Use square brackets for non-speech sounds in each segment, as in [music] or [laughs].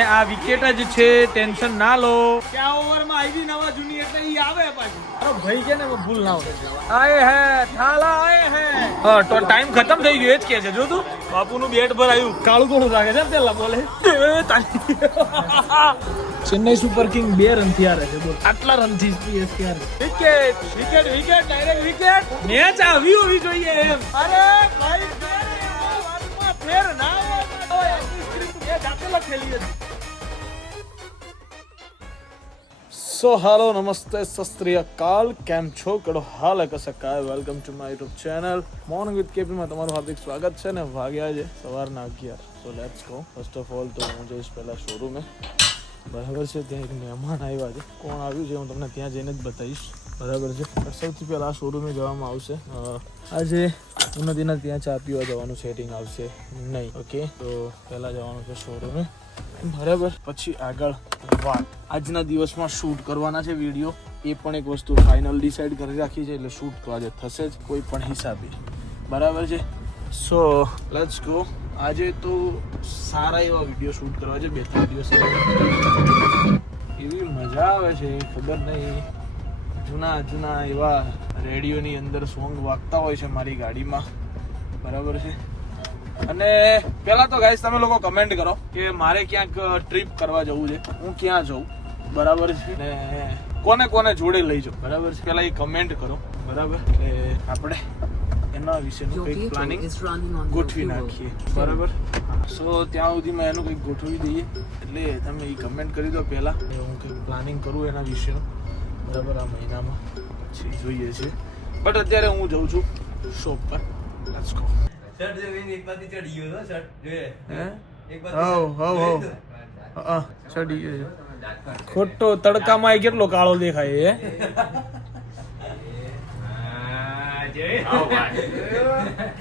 ને આ વિકેટ જ છે ટેન્શન ના લો. કે આ ઓવરમાં આવી નવા જૂની એટલે ઈ આવે પાછું. અરે ભાઈ કે ને ભૂલ ના હોય. આય હે થાલા આય હે. હા તો ટાઈમ ખતમ થઈ ગયો એ જ કે છે જો તું. બાપુનું બેટ પર આવ્યું કાળું કોળું લાગે છે પેલા બોલે. ચેન્નઈ સુપર કિંગ બે રનથી હારે છે બોલ. આટલા રનથી. પીએસકે હારે. Wicket wicket wicket direct wicket match આવી હોવી જોઈએ એમ. અરે ભાઈ ફેર ફેર ના હોય. સો હાલો નમસ્તે સસ્ત્રીય કાલ કેમ છો કડો હાલ કસકાય welcome to my YouTube channel morning with કેપીમાં તમારું હાર્દિક સ્વાગત છે ને વાગ્યા છે સવારના અગિયાર સો let's go first of all તો હું જઈશ પહેલાં શોરૂમે બરાબર છે ત્યાં એક મહેમાન આવ્યા છે કોણ આવ્યું છે હું તમને ત્યાં જઈને જ બતાવીશ બરાબર છે. સૌથી પહેલાં શોરૂમે જવામાં આવશે. આજે ઉન્નતિના ત્યાં ચા પીવા જવાનું સેટિંગ આવશે. નહીં ઓકે તો પહેલાં જવાનું છે શોરૂમે બરાબર. પછી આગળ વાત. આજના દિવસમાં શૂટ કરવાના છે વીડિયો એ પણ એક વસ્તુ ફાઇનલ ડિસાઈડ કરી રાખી છે, એટલે શૂટ તો આજે થશે જ, કોઈ પણ હિસાબે. બરાબર છે? સો લેટ્સ ગો આજે તો સારા એવા વીડિયો શૂટ કરવા છે બે ત્રણ દિવસ એવી મજા આવે છે, ખબર નહીં. જૂના જૂના એવા રેડિયોની અંદર સોંગ વાગતા હોય છે મારી ગાડીમાં. બરાબર છે? અને પહેલાં તો ગાઈસ તમે લોકો કમેન્ટ કરો કે મારે ક્યાંક ટ્રીપ કરવા જવું છે. હું ક્યાં જઉં? બરાબર છે? ને કોને કોને જોડે લઈ જાઉં? બરાબર છે? પહેલાં એ કમેન્ટ કરો. બરાબર? એટલે આપણે એના વિશેનું કંઈક પ્લાનિંગ ગોઠવી નાખીએ. બરાબર? સો ત્યાં સુધીમાં એનું કંઈક ગોઠવી દઈએ. એટલે તમે એ કમેન્ટ કરી દો પહેલાં. હું કંઈક પ્લાનિંગ કરું એના વિશેનું. બરાબર આ મહિનામાં પછી જોઈએ છે. બટ અત્યારે હું જઉં છું શોપ પર. લેટ્સ ગો શર્ટ જોઈને એક બાજુ ચડી ગયો શર્ટ જોઈએ હે? એક હવ હવ હવ. હા ચડી ગયો ખોટો તડકામાં એ કેટલો કાળો દેખાય હે?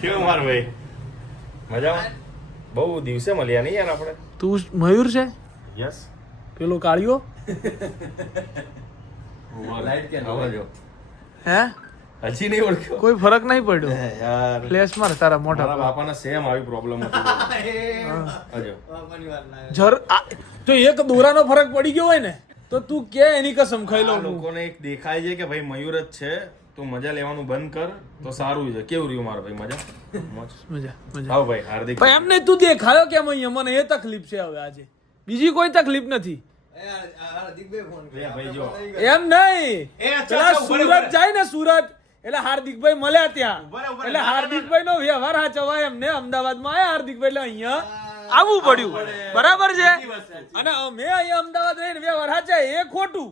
કેવું માર ભાઈ? મજામાં? બહુ દિવસે મળ્યા નહીં યાર આપણે. તું મયુર છે? યસ પેલો કાળિયો? [laughs] હે હજી નહીં ઓળખ્યો? કોઈ ફરક નહીં પડ્યો? યાર. ફ્લેશ માર તારા મોટા મારા બાપાના સેમ આવી પ્રોબ્લેમ હતી. [laughs] જર તો જો એક દોરાનો ફરક પડી ગયો હોય ને તો તું કે એની કસમ ખાઈ લો લોકોને એક દેખાય છે કે ભાઈ મયુર જ છે તું મજા લેવાનું બંધ કર તો સારું છે. કેવું રહ્યું મારો ભાઈ? મજા? મજા? મજા આવ ભાઈ હાર્દિક. ભાઈ એમને તું દેખાયો કેમ અહીંયા? મને એ તકલીફ છે હવે આજે. બીજી કોઈ તકલીફ નથી. ભાઈ. એમ નહીં. સુરત જાય ને સુરત. એટલે હાર્દિકભાઈ મળ્યા ત્યાં. એટલે. હાર્દિકભાઈ નો વ્યવહાર હાચવાય એમને. અમદાવાદમાં આવ્યા હાર્દિકભાઈ એટલે અહીંયા આવવું પડ્યું. બરાબર છે? અને અમે અહીંયા અમદાવાદ રહીને વ્યવહાર હાચાય એ ખોટું.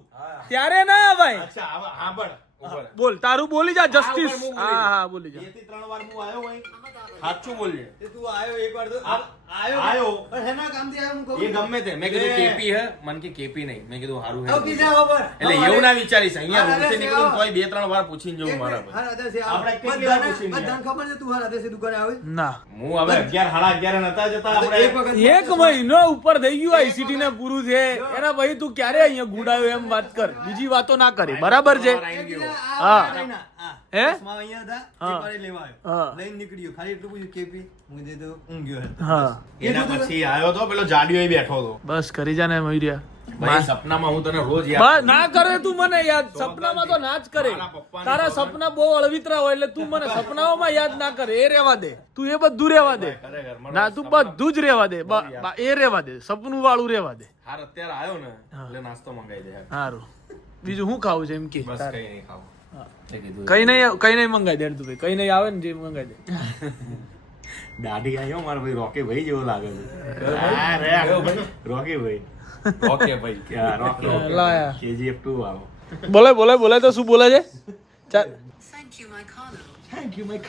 ત્યારે ના રહે. બોલ તારું બોલી જા જસ્ટિસ. હા હા બોલી જા. ત્રણ વાર હું આવ્યો હોય. સાચું બોલજે તું આયો એક વાર તો. આયો. આયો. પણ હેના કામથી આયો હું કહું એ ગમે તે. મેં કીધું કેપી હે. મન કે કેપી નહીં. મેં કીધું હારું આવ હે કીધા ખબર એટલે એવું ના વિચારીશ. અહીંયા હા, રૂમથી નીકળું તોય બે ત્રણ વાર પૂછીને જવું મારા આવ. આપણે કેટલી વાર પૂછીને બધાને ખબર છે તું હાર રાધે દુકાને આવે? ના. હું હવે અગિયાર સાડા અગિયાર નતા જતા આપણે. એક મહિનો ઉપર થઈ ગયું આઈસીટી ને પૂરું છે. એના ભાઈ તું ક્યારે અહીંયા ગુડાયો એમ વાત કર. બીજી વાતો ના કરે. બરાબર છે? હા. વાળા ના, આ. હે? અહીંયા હતા, હા. એક વાર એ લેવા આવ્યો. લઈને નીકળ્યો. ખાલી એટલું પૂછ્યું કેપી હું કીધું ઊંઘ્યો હતો. એના પછી આવ્યો તો પેલો જાડિયો બેઠો હતો. બસ કરી જાને મયુરિયા. સપનામાં હું તને રોજ યાદ ના કરે તું મને યાદ. સપનામાં તો ના જ કરે. તારા સપના બહુ અળવિતરા હોય એટલે તું મને સપનાઓમાં યાદ ના કરે. એ રેવા દે. તું એ બધું રેવા દે. ના તું બધું જ રેવા દે. બ- બ- એ રેવા દે. સપનું વાળું રેવા દે. હાર અત્યારે આવ્યો ને એટલે નાસ્તો મંગાવી દે સારું બીજું શું ખાવું છે એમ કે? બસ કઈ નહીં ખાવું. તે કીધું કઈ નહીં કઈ નહીં મંગાઈ દે તું ભાઈ. કઈ નહીં આવે ને જે મંગાઈ દે. દાઢી આવ્યો મારો ભાઈ રોકી ભાઈ જેવો લાગે છે. અરે, રોકી ભાઈ. ઓકે ભાઈ. ક્યાં રોકી લાયા. કેજીએફ 2 આવો. બોલે બોલે બોલે તો શું બોલે છે? ચાલ. થેન્ક યુ માય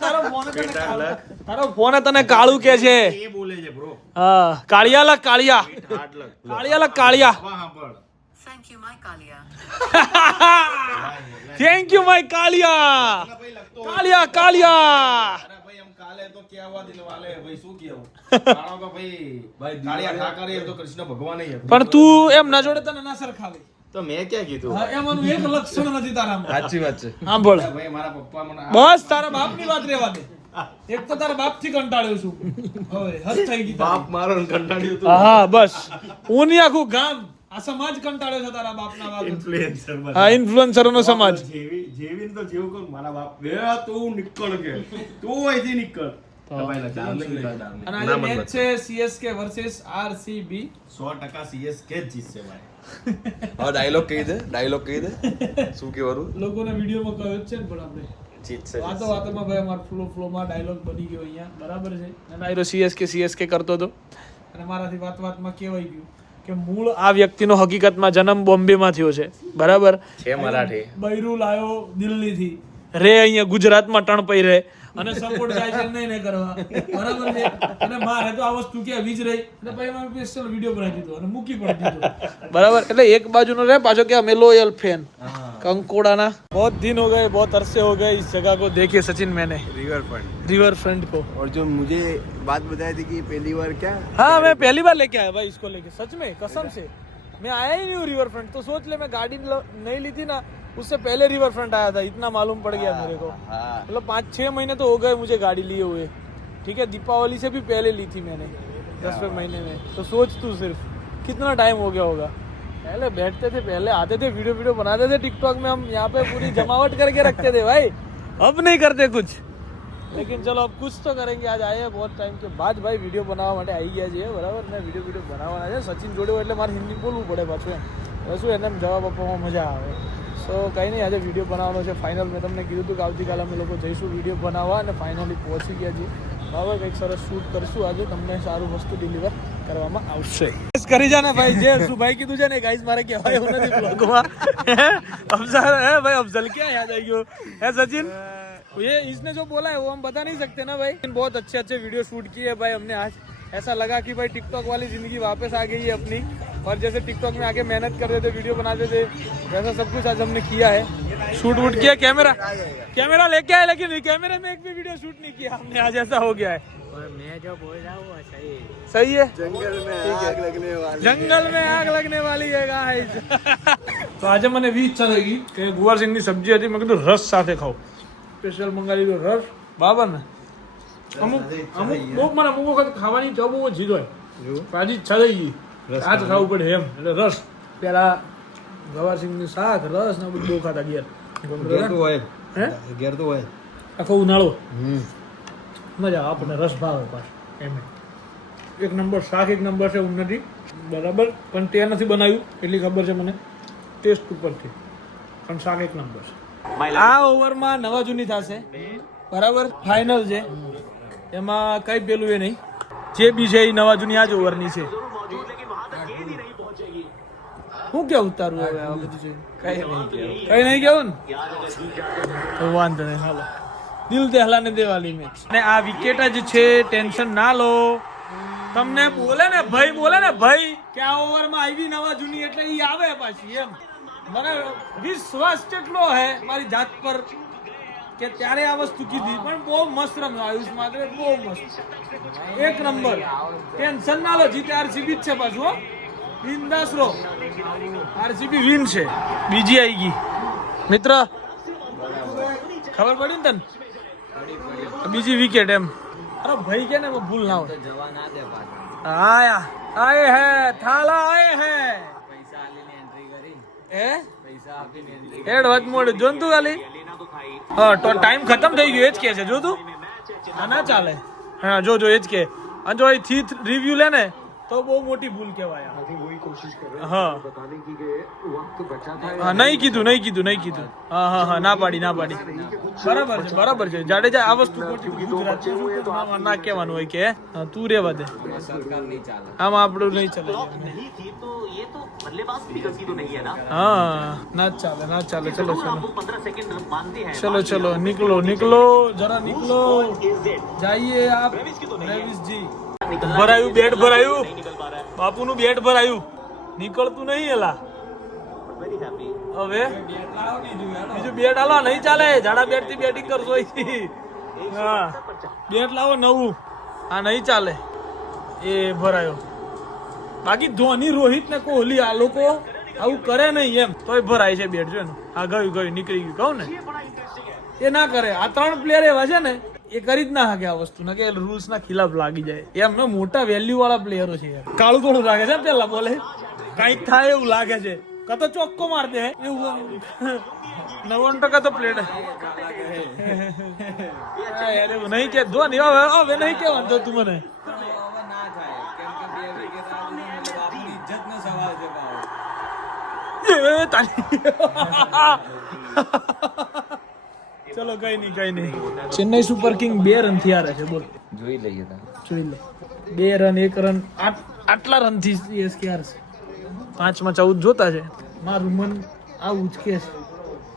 તારો ફોન તને કાળું- તારો ફોન તને કાળું કે છે? એ બોલે છે બ્રો હા કાળિયા લા કાળિયા. કાળિયા લા કાળિયા. વાહ સાંભળ Thank you, my Kalia. Thank you my Kalia ભાઈ લગતો કાળિયા કાળિયા અરે ભાઈ એમ કાલે તો કેવા દિલ વાલે ભાઈ શું કેવું કાળો [laughs] તો ભાઈ કાળિયા ઠાકરે એ તો કૃષ્ણ ભગવાન જ પણ તું એમ ના જોડે તને ના સરખાવી. તો મેં ક્યાં કીધું? હા, એમાંનું એક લક્ષણ નથી તારામાં સાચી વાત છે. સાંભળ ભાઈ મારા પપ્પા મને બસ તારા બાપની વાત રહેવા દે. એક તો તારા બાપથી કંટાળ્યો છું. [laughs] હવે હદ થઈ ગઈ બાપ મારો કંટાળ્યો કંટાળ્યું તું. હા બસ. હું ની આખું ગામ આ સમાજ કંટાળ્યો છે તારા બાપના બાપ ઇન્ફ્લુએન્સર હા ઇન્ફ્લુએન્સરનો સમાજ. જેવી જેવી તો જેવું કહું મારા બાપ બે તું નીકળ કે. તું અહીંથી નીકળ. અને આજે મેચ છે વર્સેસ CSK જ જીતશે ભાઈ. ડાયલોગ કહી દે ડાયલોગ કહી દે. શું કહેવાનું? લોકોને વિડીયોમાં કહ્યું છે ને પણ આપણે. જીતશે વાતો વાતોમાં ભાઈ અમારો ફ્લો ફ્લોમાં ડાયલોગ બની ગયો અહીંયા. બરાબર છે? અને આયરો સીએસકે સીએસકે કરતો હતો. અને મારાથી વાત વાતમાં કહેવાય ગયું. કે મૂળ આ વ્યક્તિનો હકીકતમાં જન્મ બોમ્બેમાં થયો છે. બરાબર? છે મરાઠી. બૈરુ લાયો દિલ્હીથી. રે અહીંયા ગુજરાતમાં ટણપઈ રહે. અને સપોર્ટ જાય છે નહીં ને કરવા. બરાબર છે? અને મારે તો આ વસ્તુ કે વીજ રહી. અને પછી મેં સ્પેશિયલ વીડિયો બનાવી દીધો અને મૂકી પણ દીધો. બરાબર? એટલે એક બાજુનો રહે પાછો કે અમે લોયલ ફેન હા. ना? बहुत दिन हो गए बहुत अरसे हो गए इस जगह को देखे सचिन मैंने। रिवर फ्रंट रिवर फ्रंट को। और जो मुझे बात बताई थी कि पहली बार क्या? हाँ मैं पहली बार लेके आया भाई इसको लेके सच में कसम से। मैं आया ही नहीं हूँ रिवर फ्रंट तो सोच ले मैं गाड़ी नहीं ली थी ना उससे पहले रिवर फ्रंट आया था इतना मालूम पड़ गया मेरे को। हाँ। मतलब पाँच छः महीने तो हो गए मुझे गाड़ी लिए हुए। ठीक है दीपावली से भी पहले ली थी मैंने दसवें महीने में। तो सोच तू सिर्फ़ कितना टाइम हो गया होगा? पहले बैठते थे पहले आते थे वीडियो वीडियो बनाते थे टिकटॉक में हम यहाँ पे पूरी जमावट करके रखते थे भाई अब नहीं करते कुछ लेकिन चलो अब कुछ तो करेंगे आज आए हैं बहुत टाइम के बाद ભાઈ વિડીયો બનાવવા માટે આવી ગયા છીએ બરાબર ને વિડીયો વિડીયો બનાવવાના છે સચિન જોડે હોય એટલે મારે હિન્દી બોલવું પડે પાછું એમ હવે શું એને એમ જવાબ આપવામાં મજા આવે સો કંઈ નહીં આજે વિડીયો બનાવવાનો છે ફાઇનલ મેં તમને કીધું હતું કે આવતીકાલે અમે લોકો જઈશું વિડીયો બનાવવા અને ફાઇનલી પહોંચી ગયા છીએ બરાબર કંઈક સરસ શૂટ કરશું. આજે તમને સારું વસ્તુ ડિલિવર કરવામાં આવશે. કરી જા ભાઈ. જે સુભાઈ કીધું છે ને ગાઈસ મારે કહેવાય એવું નથી બ્લોગમાં અફઝલ હે ભાઈ અફઝલ ક્યાં યાદ આવી ગયો? હે સચિન? ये इसने जो बोला है वो हम बता नहीं सकते ना भाई बहुत अच्छे अच्छे वीडियो शूट किए भाई हमने आज ऐसा लगा कि भाई टिकटॉक वाली जिंदगी वापस आ गई है अपनी और जैसे टिकटॉक में आके मेहनत करते थे वीडियो बनाते थे वैसा सब कुछ आज हमने किया है शूट वूट किया कैमरा कैमरा लेके आए लेकिन कैमरे में एक भी वीडियो शूट नहीं किया हमने आज ऐसा हो गया है सही है जंगल में आग लगने वाली જંગલ में આગ લગને વાલી है गाइस તો આજે મને એવી ઈચ્છા થઈ ગઈ કે ગુવાર સિંગની સબ્જી હતી મેં કીધું રસ સાથે ખાવ સ્પેશિયલ મંગાવી લીધો રસ બરાબર ને અમુક અમુક બહુ મને અમુક વખત ખાવાની ઈચ્છા બહુ જ હોય પણ આજે ઈચ્છા થઈ ગઈ જ ખાવું. પડે એમ. એટલે રસ. પેલા ગવાર સિંગની શાક રસ ને બધું બહુ ખાતા ગયા હોય હે? ઘેર તો હોય આખો ઉનાળો. મજા આપણને રસ ભાવે પાછો એમ એક નંબર શાક એક નંબર છે ઉન્નતિ બરાબર? પણ તે નથી બનાવ્યું એટલી ખબર છે મને. ટેસ્ટ ઉપરથી. પણ શાક એક નંબર છે. આ ઓવરમાં નવા જૂની થશે. બરાબર? ફાઇનલ છે. એમાં કઈ પેલું એ નહીં. જે બી છે એ નવા જૂની આ જ ઓવરની છે. શું કેવું ઉતારું હવે આ બધું જોઈ કઈ નહીં કેવું. ને? તો વાંધો નહીં હાલો. દિલ દહેલાને દેવાલી મેચ. અને આ વિકેટ જ છે ટેન્શન ના લો. તમને બોલે ને ભાઈ બોલે ને ભાઈ કે આ ઓવરમાં આવી નવા જૂની એટલે ઈ આવે પાછી એમ. મને વિશ્વાસ કેટલો હે મારી જાત પર કે ત્યારે આ વસ્તુ કીધી. પણ બહુ મસ્ત રમ્યો આયુષ માત્ર બહુ મસ્ત. એક નંબર. ટેન્શન ના લો જીતે આરસીબી જ છે પાછું હો. બિંદાસ રહો. આરસીબી વિન છે. બીજી આવી ગઈ. મિત્ર ખબર પડી ને તને? બીજી વિકેટ એમ. અરે ભાઈ કે ને ભૂલ ના હોય. આયા આયે હે થાલા આયે હે. એ એડ વચ મોડ. જોન તું ખાલી? હા તો ટાઈમ ખતમ થઈ ગયો એ જ કે છે. જો તું? ના ચાલે. હા જો જો એ જ કે. અને જો અહીંથી રિવ્યુ લે ને તો બહુ મોટી ભૂલ કહેવાય આ. હા હા નહીં કીધું નહીં કીધું નહીં કીધું હા હા હા ના પાડી ના પાડી બરાબર છે બરાબર છે જાડેજા આ વસ્તુ ખોટી ગુજરાત છે. શું કીધું? ના- ના કહેવાનું હોય કે હા, તું રેવા દે આમાં આપણું નહીં ચાલે હા ના જ ચાલે ના જ ચાલે ચલો ચલો ચલો ચલો निकलो निकलो जरा निकलो जाइए आप रेविस जी ભરાયું બેટ ભરાયું બાપુનું બેટ ભરાયું નીકળતું નહીં એલા. હવે? બીજું બેટ. હાલો નહીં ચાલે. જાડા બેટથી બેટિંગ કરશો હા. બેટ લાવો નવું. આ નહીં ચાલે. એ ભરાયો. બાકી ધોની રોહિત ને કોહલી આ લોકો આવું કરે નહીં એમ. તોય ભરાય છે બેટ જો ને આ ગયું ગયું નીકળી ગયું. કહું ને? એ ના કરે. આ ત્રણ પ્લેયર એવા છે ને એ કરી જ ના શકે આ વસ્તુ. ના કે રૂલ્સ ના ખિલાફ લાગી જાય. એમને મોટા વેલ્યુ વાળા પ્લેયરો છે કાળું થોડું લાગે છે પેલા બોલે. કંઈક થાય એવું લાગે છે. કતો તો ચોખ્ખો માર દે એવું નવ્વાણું ટકા તો પ્લેટ એવું નહીં કે જો નહીં હવે હવે નહીં કે વાંધો તું મને. ચલો કઈ નહીં કઈ નહીં. ચેન્નઈ સુપર કિંગ બે રનથી હારે છે બોલ. જોઈ લઈએ જોઈ લે. બે રન એક રન આટ- આટલા રનથી સીએસકે હારશે. પાંચમાં ચૌદ જોતા છે. મારું મન આવું જ કે છે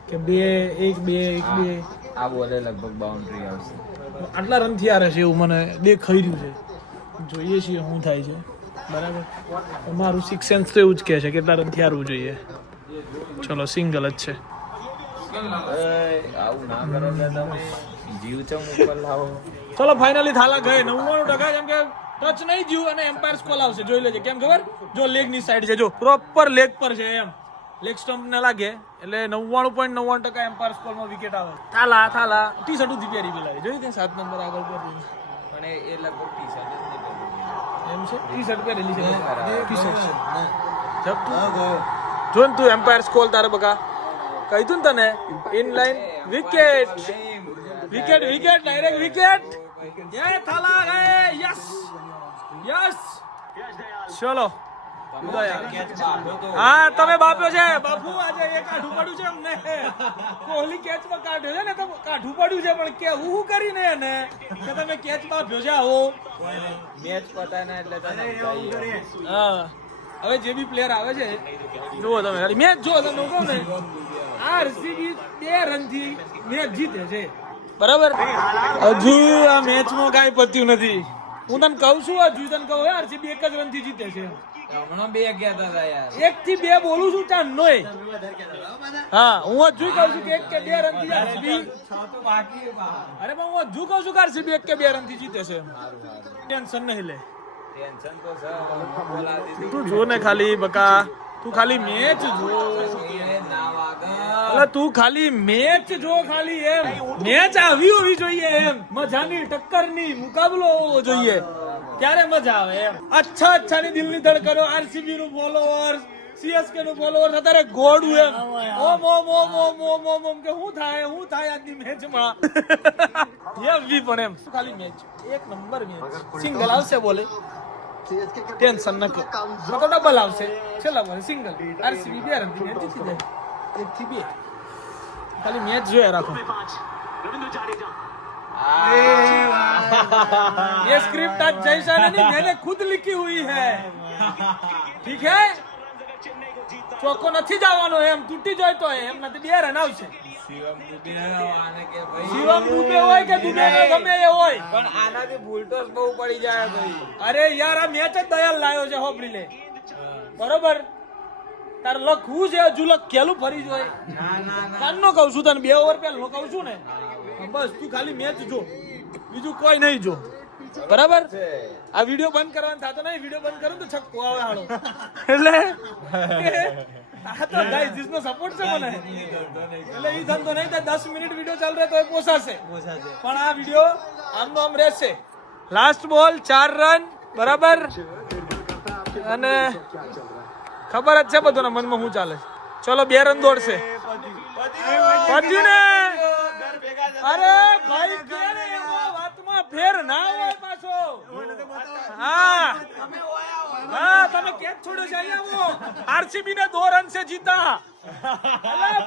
કે બે એક બે એક બે. આ બોલે લગભગ બાઉન્ડ્રી આવશે. આટલા રનથી હારે છે એવું મને દેખાઈ રહ્યું છે. જોઈએ છીએ શું થાય છે. બરાબર. મારું સિક્સ સેન્સ તો એવું જ કહે છે કેટલા રનથી હારવું જોઈએ. ચલો સિંગલ જ છે. આવું ના કરો તમે જીવ ચમ ઉપર લાવો. ચલો ફાઇનલી થાલા ગયે. નવ્વાણું ટકા જેમ કે ટચ નહીં જીવ અને એમ્પાયર કોલ આવશે. જોઈ લેજે કેમ ખબર? જો લેગની સાઈડ છે જો પ્રોપર લેગ પર છે એમ. લેગ સ્ટમ્પ ને લાગે એટલે નવ્વાણું પોઈન્ટ નવ્વાણું ટકા એમ્પાયર સ્કોલમાં વિકેટ આવે. થાલા થાલા. ટી શર્ટ ઉધી પહેરી પેલા જોયું કે સાત નંબર આગળ પર પણ એ લગભગ ટી શર્ટ. એમ છે? ટી શર્ટ પહેરેલી છે? T shirt. છે જબ તું જો તું એમ્પાયર સ્કોલ તારે બકા. કહી ને તને in line wicket wicket wicket direct wicket યે થાલા ગયે યસ યસ ચલો. હા તમે બાપ્યો છે બાપુ આજે એ કાઢું પડ્યું છે અમને. કોહલી કેચમાં કાઢ્યો છે ને તો કાઢું પડ્યું છે પણ કે હું કરીને એને કે તમે કેચ ભ્યો છે આવો મેચ પતાય ના એટલે તને હા. હવે જે બી પ્લેયર આવે છે જુઓ તમે ખાલી. મેચ જો તમે કહો ને આરસીબી બે રનથી મેચ જીતે છે. બરાબર? હજુ આ મેચમાં કાંઈ પત્યું નથી. હું તને કહું છું હજુ તને કહું આરસીબી એક જ રનથી જીતે છે. હમણાં બે કહેતા હતા યાર. એક થી બે બોલું છું ચાર નોય હા હું હજુ કહું છું કે એક કે બે રનથી આરસીબી અરે પણ હું હજુ કહું છું કે આરસીબી એક કે બે રનથી જીતે છે. ટેન્શન નહીં લે. તો જો ને ખાલી બકા તું ખાલી મેચ જો. એટલે તું ખાલી મેચ જો ખાલી એમ. મેચ આવી હોવી જોઈએ એમ. મજાની ટક્કરની મુકાબલો હોવો જોઈએ. ત્યારે મજા આવે એમ? અચ્છા અચ્છાની દિલની ધડકનો આરસીબી નું ફોલોઅર્સ સીએસકે નું ફોલોઅર્સ અત્યારે ગોડું એમ ઓમ ઓમ ઓમ ઓમ ઓમ ઓમ ઓમ કે શું થાય શું થાય આજની મેચમાં [laughs] એમ વી પણ એમ ખાલી મેચ એક નંબર મેચ સિંગલ આવશે બોલે ટેન્શન ન કર તો ડબલ આવશે છેલ્લા બોલે સિંગલ આરસીબી બે રન થી મેચ જીતી જાય એક થી બે ખાલી મેચ જોયા રાખો ये स्क्रिप्ट आज जैसा नहीं मैंने खुद लिखी हुई है ઠીક હે ચોખ્ખો નથી જવાનો એમ તૂટી જાય તો એમ નથી બે રન આવશે. શિવમ દુબે હોય કે દુબે ગમે એ હોય. પણ આનાથી ભૂલ બહુ પડી જાય ભાઈ. અરે યાર આ મેચ જ દયાલ લાવ્યો છે હોબરી લે બરોબર? તાર લખવું છે હજુ લખેલું ફરી જોઈએ કાનનો કહું છું તને બે ઓવર પહેલા કહું છું ને. બસ તું ખાલી મેચ જો. બીજું કોઈ નહીં જો. બરાબર આ વિડિયો બંધ કરવાનો થતો નહીં વિડિયો બંધ કરું તો છક્કો આવે હાલો એટલે? આ તો ગાઈસ જીસનો સપોર્ટ છે મને. એટલે ઈ ધંધો નહીં તો 10 મિનિટ વિડિયો ચાલ રહે તો એ પોસાશે. પણ આ વિડિયો આમનો આમ રહેશે. લાસ્ટ બોલ ચાર રન બરાબર? અને ખબર જ છે બધાના મનમાં શું ચાલે છે. ચલો બે રન દોડશે. પત્યું ને અરે ભાઈ ફેર ના હોય પાછો. હા. હા તમે કેચ છોડ્યો છે? અહીંયા હું આરસીબી ને દો રન સે જીતા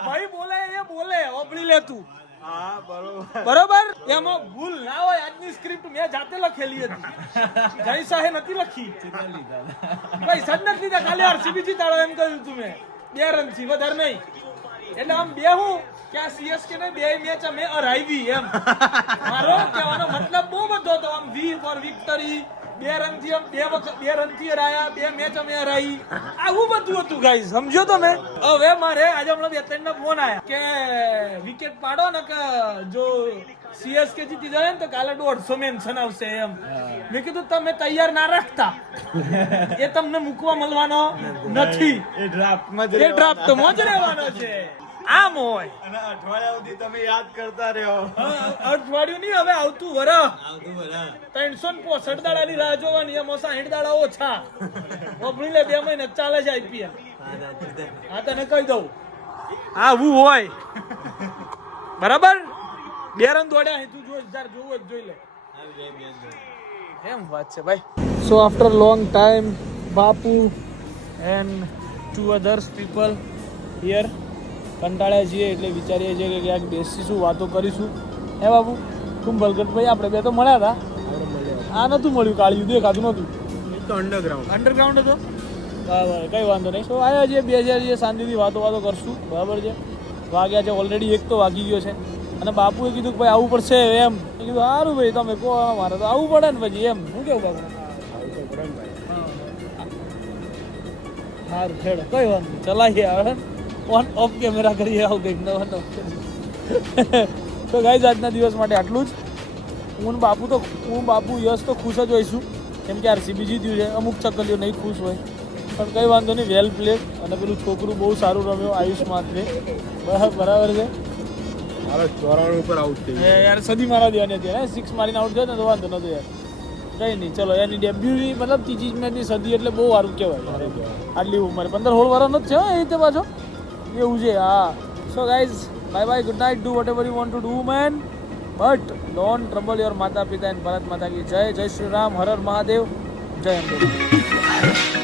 ભાઈ બોલે એ બોલે ઓબળી લે તું. બરોબર. એમાં ભૂલ ના હોય આજની સ્ક્રિપ્ટ મેં જાતે લખેલી હતી. જય શાહે નથી લખી. ભાઈ સદ નથી લીધા ખાલી આરસીબી જીતાડો એમ કહ્યું તું મેં. બે રનથી વધારે નહીં. એટલે આમ બે હું, કે આ સીએસકે ને બે મેચ અમે હરાવી એમ. મારો કહેવાનો મતલબ બહુ બધો હતો. આમ વી ફોર વિક્ટરી બે રનથી બે વખત બે રનથી હરાયા બે મેચ અમે હરાઈ. આવું બધું હતું ગાઈસ સમજો તમે? હવે મારે આજે હમણાં બે ત્રણ ફોન આયા કે વિકેટ પાડો ને કે જો સીએસકે જીતી જાય ને તો કાલે દોઢસો મેન્શન આવશે એમ. મેં કીધું તમે તૈયાર ના રાખતા. [laughs] એ તમને મૂકવા મળવાનો નથી. એ એ ડ્રાફ્ટમાં જ રહેવાનો છે. આમ હોય. અને અઠવાડિયા સુધી તમે યાદ કરતા રહ્યો અઠવાડિયું નહીં હવે આવતું વર ત્રણસો ને પોસઠ દાડાની રાહ જોવાની એમાં સાહીઠ દાડા ઓછા. વપરી લે બે મહિને ચાલે છે આઈપીએલ હા તને કહી દઉં. આવું હોય. બરાબર? બે રન દોડ્યા હે તું જો જાર જોવું હોય જોઈ લે. એમ વાત છે ભાઈ. So after long time Bapu and two others people here કંટાળ્યા છીએ એટલે વિચારીએ છીએ કે ક્યાંક બેસીશું વાતો કરીશું. હે બાપુ તું બલગતભાઈ આપણે બે તો મળ્યા હતા. આ નતું મળ્યું કાળિયું દેખાતું નતું તો અંડરગ્રાઉન્ડ અંડરગ્રાઉન્ડ હતો? બરાબર કઈ વાંધો નહીં. તો આવ્યા છીએ બે હજાર શાંતિથી વાતો વાતો કરશું. બરાબર છે? વાગ્યા છે ઓલરેડી એક તો વાગી ગયો છે. અને બાપુએ કીધું કે ભાઈ આવવું પડશે એમ. કીધું સારું ભાઈ તમે કહો મારે તો આવવું પડે ને પછી એમ. શું કેવું બાપુ? સારું ખેડો કઈ વાંધો ચલાવીએ હવે. ઓન ઓફ કેમેરા કરીએ આવું કંઈક નવા નવ. તો ગાઈઝ આજના દિવસ માટે આટલું જ. હું બાપુ તો હું બાપુ યશ તો ખુશ જ હોઈશું. કેમ કે આરસીબી જીત્યું છે. અમુક ચકલીઓ નહીં ખુશ હોય. પણ કંઈ વાંધો નહીં વેલ પ્લેડ અને પેલું છોકરું બહુ સારું રમ્યો આયુષ માત્રે બરાબર બરાબર છે. મારા ચોરાણું ઉપર આઉટ થઈ યાર સદી મારા દેવાની હતી. સિક્સ મારીને આઉટ થયો ને તો વાંધો નતો યાર. કંઈ નહીં ચલો એની ડેબ્યુની મતલબ ત્રીજી જ મેચની સદી એટલે બહુ સારું કહેવાય. આટલી ઉંમરે. પંદર હોળ વર્ષનો જ છે એ રીતે પાછો? એવું છે, હા. So guys bye bye good night do whatever you want to do man but don't trouble your માતા પિતા એન્ડ ભારત માતા કી. જય જય શ્રી રામ, હર હર મહાદેવ, જય અંબે